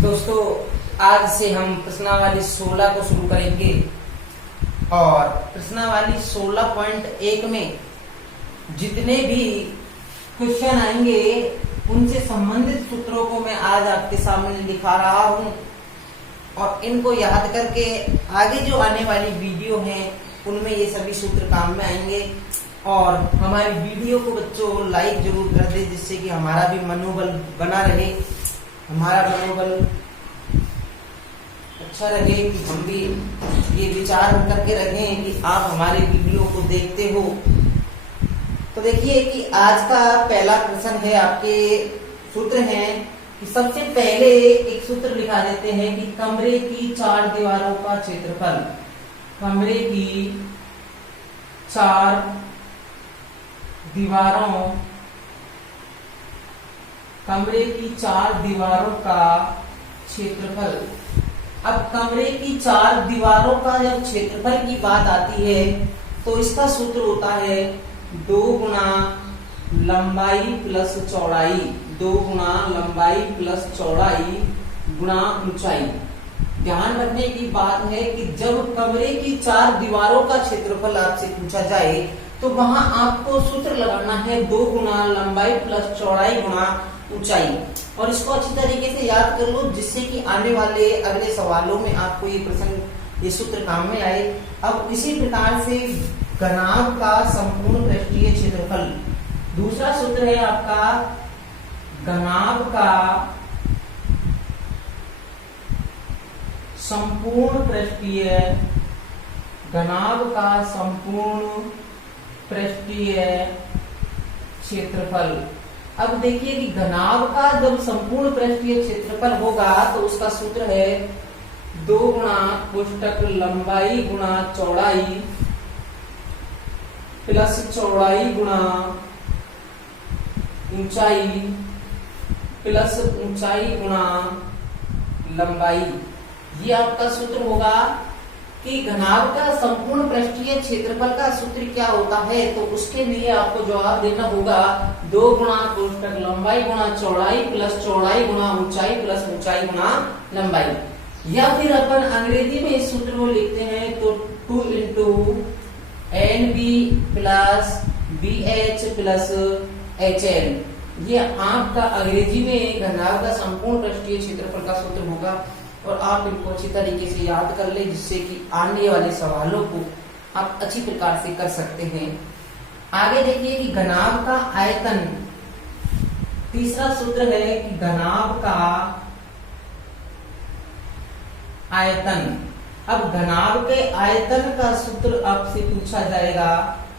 दोस्तों, आज से हम प्रश्नावली 16 को शुरू करेंगे और प्रश्नावली 16.1 में जितने भी क्वेश्चन आएंगे उनसे संबंधित सूत्रों को मैं आज आपके सामने दिखा रहा हूं और इनको याद करके आगे जो आने वाली वीडियो हैं उनमें ये सभी सूत्र काम में आएंगे। और हमारी वीडियो को बच्चों लाइक जरूर कर दे, जिससे कि हमारा भी मनोबल बना रहे, हमारा मनोबल अच्छा रहे कि हम भी ये विचार करके रखें कि आप हमारे वीडियो को देखते हो। तो देखिए कि आज का पहला क्वेश्चन है, आपके सूत्र हैं कि सबसे पहले एक सूत्र लिखा देते हैं कि कमरे की 4 दीवारों का क्षेत्रफल, कमरे की 4 दीवारों, कमरे की 4 दीवारों का क्षेत्रफल। अब कमरे की 4 दीवारों का जब क्षेत्रफल की बात आती है तो इसका सूत्र होता है 2 गुना लंबाई प्लस चौड़ाई, 2 गुना लंबाई प्लस चौड़ाई गुना ऊंचाई। ध्यान रखने की बात है कि जब कमरे की 4 दीवारों का क्षेत्रफल आपसे पूछा जाए तो वहां आपको सूत्र लगाना है 2 गुना लंबाई प्लस चौड़ाई गुना ऊंचाई। और इसको अच्छी तरीके से याद कर लो, जिससे कि आने वाले अगले सवालों में आपको ये प्रश्न, ये सूत्र काम में आए। अब इसी प्रकार से घनाभ का संपूर्ण पृष्ठीय क्षेत्रफल, दूसरा सूत्र है आपका घनाभ का संपूर्ण पृष्ठीय, घनाभ का संपूर्ण पृष्ठीय क्षेत्रफल। अब देखिए कि घनाभ का जब संपूर्ण पृष्ठीय क्षेत्रफल होगा तो उसका सूत्र है 2 गुना कोष्टक लंबाई गुना चौड़ाई प्लस चौड़ाई गुना ऊंचाई प्लस ऊंचाई गुना लंबाई। ये आपका सूत्र होगा कि घनाभ का संपूर्ण पृष्ठीय क्षेत्रफल का सूत्र क्या होता है। तो उसके लिए आपको जवाब देना होगा 2 गुना कोष्टक लंबाई गुना चौड़ाई प्लस चौड़ाई गुना ऊंचाई प्लस ऊंचाई गुना लंबाई। या फिर अपन अंग्रेजी में इस सूत्र को लिखते हैं तो 2 into NB plus BH plus HN। ये आपका अंग्रेजी में घनाभ का संपूर्ण पृष्ठीय क्षेत्रफल का सूत्र होगा और आप इनको अच्छी तरीके से याद कर ले, जिससे कि आने वाले सवालों को आप अच्छी प्रकार से कर सकते हैं। आगे देखिए कि घनाभ का आयतन, तीसरा सूत्र है कि घनाभ का आयतन। अब घनाभ के आयतन का सूत्र आपसे पूछा जाएगा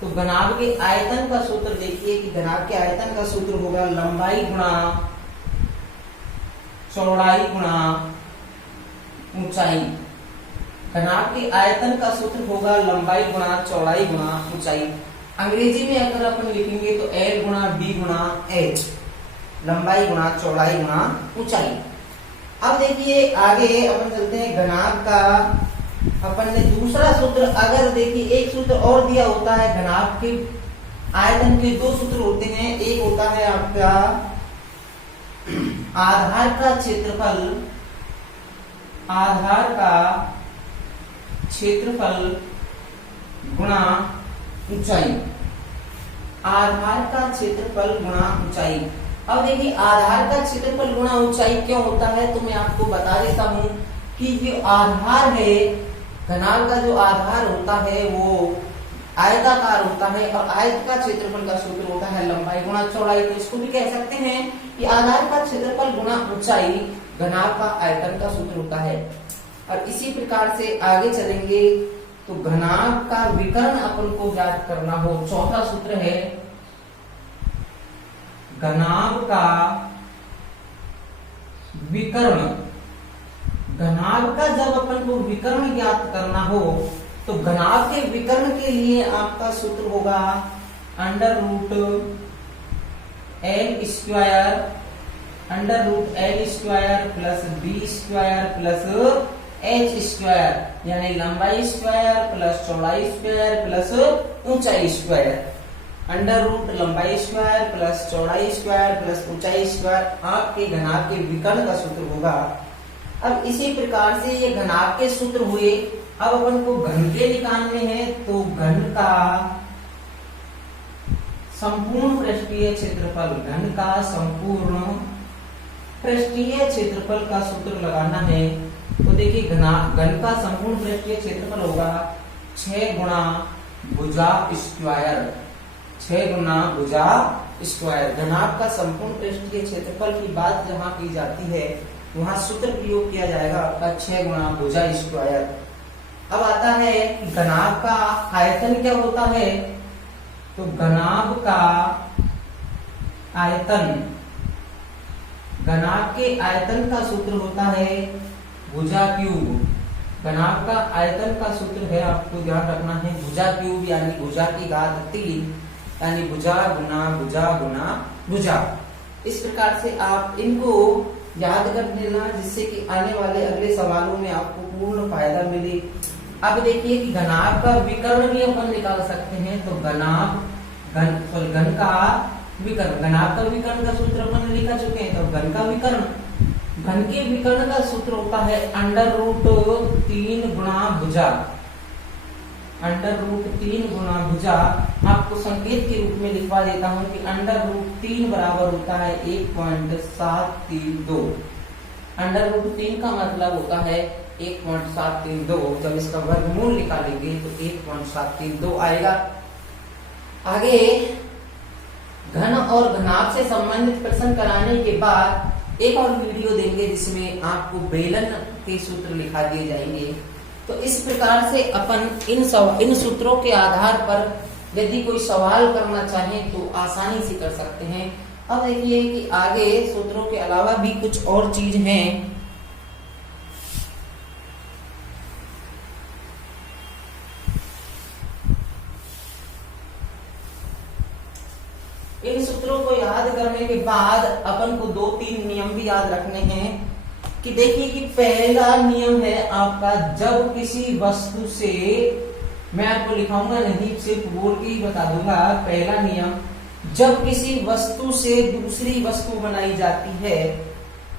तो घनाभ के आयतन का सूत्र देखिए कि घनाभ के आयतन का सूत्र होगा लंबाई गुणा चौड़ाई गुणा ऊंचाई। घनाभ के आयतन का सूत्र होगा लंबाई गुणा चौड़ाई गुणा ऊंचाई। अंग्रेजी में अगर अपन लिखेंगे तो L गुणा B गुणा H, लंबाई गुणा चौड़ाई गुणा ऊंचाई। अब देखिए आगे अपन चलते हैं घनाभ का, अपन ने दूसरा सूत्र, अगर देखिए एक सूत्र और दिया होता है घनाभ के आयतन के, 2 सूत्र होते हैं। एक होता है आपका आधार का क्षेत्रफल, आधार का क्षेत्रफल गुणा ऊंचाई, आधार का क्षेत्रफल गुणा ऊंचाई। अब देखिए आधार का क्षेत्रफल गुणा ऊंचाई क्यों होता है तो मैं आपको बता देता हूं कि ये आधार है, घनाभ का जो आधार होता है वो आयताकार होता है और आयत का क्षेत्रफल का सूत्र होता है लंबाई गुणा चौड़ाई। तो इसको भी कह सकते हैं कि आधार का क्षेत्रफल गुणा ऊंचाई घनाभ का आयतन का सूत्र होता है। और इसी प्रकार से आगे चलेंगे तो घनाभ का विकर्ण अपन को याद करना हो, चौथा सूत्र है घनाभ का विकर्ण। घनाभ का जब अपन को विकर्ण ज्ञात करना हो तो घनाभ के विकर्ण के लिए आपका सूत्र होगा under root L square plus B square plus H square, यानी लंबाई स्क्वायर प्लस चौड़ाई स्क्वायर प्लस ऊंचाई स्क्वायर। अंडर रूट लंबाई स्क्वायर प्लस चौड़ाई स्क्वायर प्लस ऊंचाई स्क्वायर आपके घनाभ के विकर्ण का सूत्र होगा। अब इसी प्रकार से ये घनाभ के सूत्र हुए। अब अपन को घन के निकालने हैं, तो घन का संपूर्ण पृष्ठीय क्षेत्रफल, घन का संपूर्ण पृष्ठीय क्षेत्रफल का सूत्र लगाना है। तो देखिए घन का संपूर्ण पृष्ठीय क्षेत्रफल होगा 6 गुणा भुजा स्क्वायर, 6 गुना भुजा स्क्वायर। घनाभ का संपूर्ण पृष्ठीय क्षेत्रफल की बात जहां की जाती है वहां सूत्र प्रयोग किया जाएगा आपका 6 गुणा भुजा स्क्वायर। अब आता है घनाभ का आयतन क्या होता है, तो घनाभ का आयतन, घनाभ के आयतन का सूत्र होता है भुजा क्यूब। घनाभ का आयतन का सूत्र है, आपको ध्यान रखना है, भुजा क्यूब यानी भुजा की घात 3, यानी भुजा गुना भुजा गुना भुजा। इस प्रकार से आप इनको याद कर लेना, जिससे कि आने वाले अगले सवालों में आपको पूर्ण फायदा मिले। अब देखिए कि घनाभ का विकर्ण भी अपन निकाल सकते हैं। तो घन का विकर्ण, घनाभ का विकर्ण का सूत्र अपन लिखा चुके हैं। तो घन का विकर्ण, घन के विकर्ण का सूत्र होता है √3 गुणा भुजा, √3 गुणा भुजा। आपको संकेत के रूप में लिखवा देता हूं कि √3 बराबर होता है 1.732। √3 का मतलब होता है 1.732। जब इसका वर्गमूल निकालेंगे तो 1.732 आएगा। आगे घन और घनाभ से संबंधित प्रश्न कराने के बाद एक और वीडियो देंगे जिसमें आपको बेलन के सूत्र लिखा दिए जाएंगे। तो इस प्रकार से अपन इन सूत्रों के आधार पर यदि कोई सवाल करना चाहे तो आसानी से कर सकते हैं। अब देखिए कि आगे सूत्रों के अलावा भी कुछ और चीज हैं। इन सूत्रों को याद करने के बाद अपन को 2-3 नियम भी याद रखने हैं। कि देखिए कि पहला नियम है आपका, जब किसी वस्तु से, मैं आपको लिखाऊंगा नहीं, सिर्फ बोल के ही बता दूंगा। पहला नियम, जब किसी वस्तु से दूसरी वस्तु बनाई जाती है,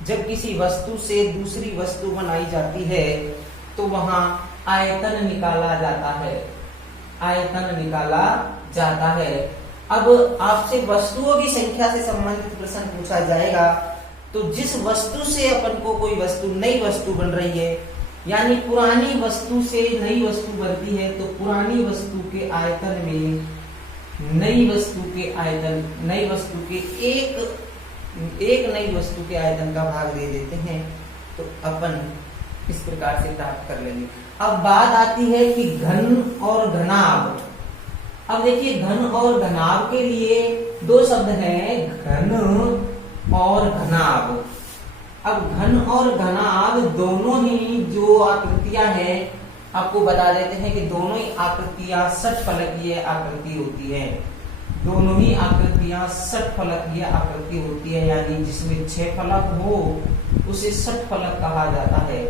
जब किसी वस्तु से दूसरी वस्तु बनाई जाती है तो वहां आयतन निकाला जाता है, आयतन निकाला जाता है। अब आपसे वस्तुओं की संख्या से संबंधित प्रश्न पूछा जाएगा। तो जिस वस्तु से अपन को कोई वस्तु, नई वस्तु बन रही है, यानी पुरानी वस्तु से नई वस्तु बनती है, तो पुरानी वस्तु के आयतन में नई वस्तु के आयतन, नई वस्तु के एक नई वस्तु के आयतन का भाग दे देते हैं। तो अपन इस प्रकार से प्राप्त कर लेंगे। अब बात आती है कि घन और घनाभ। अब देखिए घन और घनाभ के लिए 2 शब्द हैं, घन और घनाभ। अब घन और घनाभ दोनों ही जो आकृतियां हैं, आपको बता देते हैं कि दोनों ही आकृतियां षटफलकीय आकृति होती है। दोनों ही आकृतियां षटफलकीय आकृति होती है, यानी जिसमें 6 फलक हो उसे षटफलक कहा जाता है।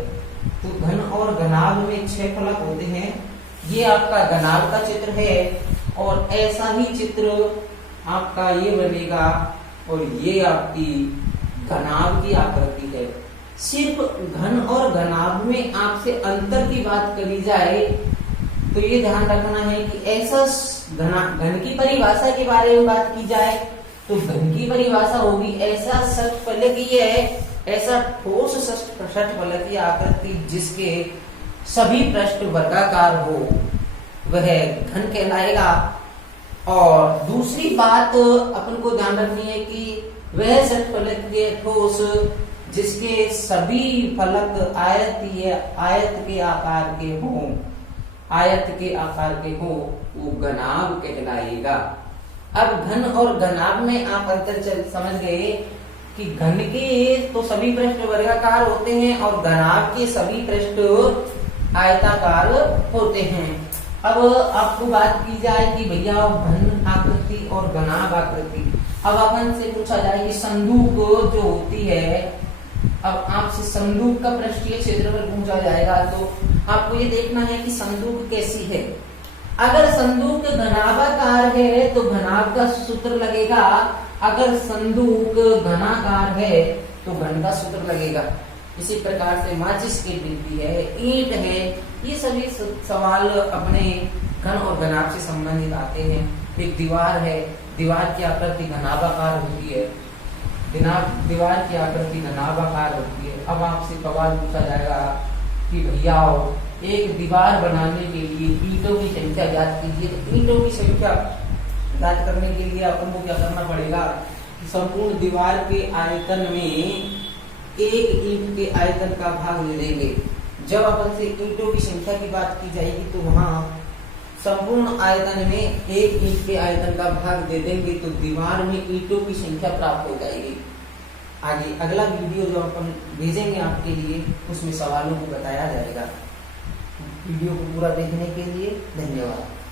तो घन और घनाभ में 6 फलक होते हैं। ये आपका घनाभ का चित्र है और ऐसा ही चित्र आपका ये बनेगा और ये आपकी घनाभ की आकृति है। सिर्फ घन और घनाभ में आपसे अंतर की बात करी जाए तो ये ध्यान रखना है कि ऐसा घन की परिभाषा के बारे में बात की जाए तो घन की परिभाषा होगी ऐसा षटफलकीय है, ऐसा ठोस षटफलकीय आकृति जिसके सभी पृष्ठ वर्गाकार हो, वह घन कहलाएगा। और दूसरी बात अपन को ध्यान रखनी है कि वह षटफलकीय ठोस जिसके सभी फलक आयत के आकार के हों, आयत के आकार के हो, वो घनाभ कहलाएगा। अब घन और घनाभ में आप अंतर समझ गए कि घन के तो सभी पृष्ठ वर्गाकार होते हैं और घनाभ के सभी पृष्ठ आयताकार होते हैं। अब आपको बात की जाए कि भैया घन आकृति और घनाभ आकृति, अब अपन से पूछा जाए कि संदूक जो होती है, अब आपसे संदूक का पृष्ठीय क्षेत्रफल पूछा जाएगा तो आपको ये देखना है कि संदूक कैसी है। अगर संदूक घनाभाकार है तो घनाभ का सूत्र लगेगा, अगर संदूक घनाकार है तो घन का सूत्र लगेगा। इसी प्रकार से माचिस की डिब्बी है, ईंट है, ये सभी सवाल अपने घन और घनाभ से संबंधित आते हैं। एक दीवार है, दीवार की आकृति घनाभाकार होती है, दीवार की आकृति घनाभाकार होती है। अब आपसे सवाल पूछा जाएगा कि भैया एक दीवार बनाने के लिए ईंटों की संख्या ज्ञात कीजिए। तो ईंटों की संख्या ज्ञात करने के लिए अपन को क्या करना पड़ेगा कि संपूर्ण दीवार के आयतन में एक ईंट के आयतन का भाग ले लेंगे। जब अपन से ईंटों की संख्या की बात की जाएगी तो वहां संपूर्ण आयतन में एक ईंट के आयतन का भाग दे देंगे तो दीवार में ईंटों की संख्या प्राप्त हो जाएगी। आगे अगला वीडियो जो अपन भेजेंगे आपके लिए उसमें सवालों को बताया जाएगा। वीडियो को पूरा देखने के लिए धन्यवाद।